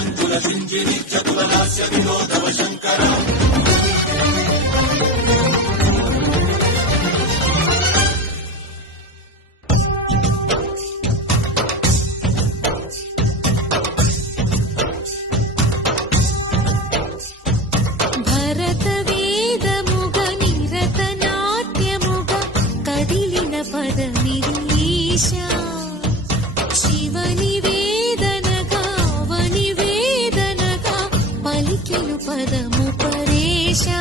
మంజుల సింజిని చతుల లాస్య వినోదవ శంకర శివని వేదనగా అవని వేదనగా పలికెను పదము పరేశా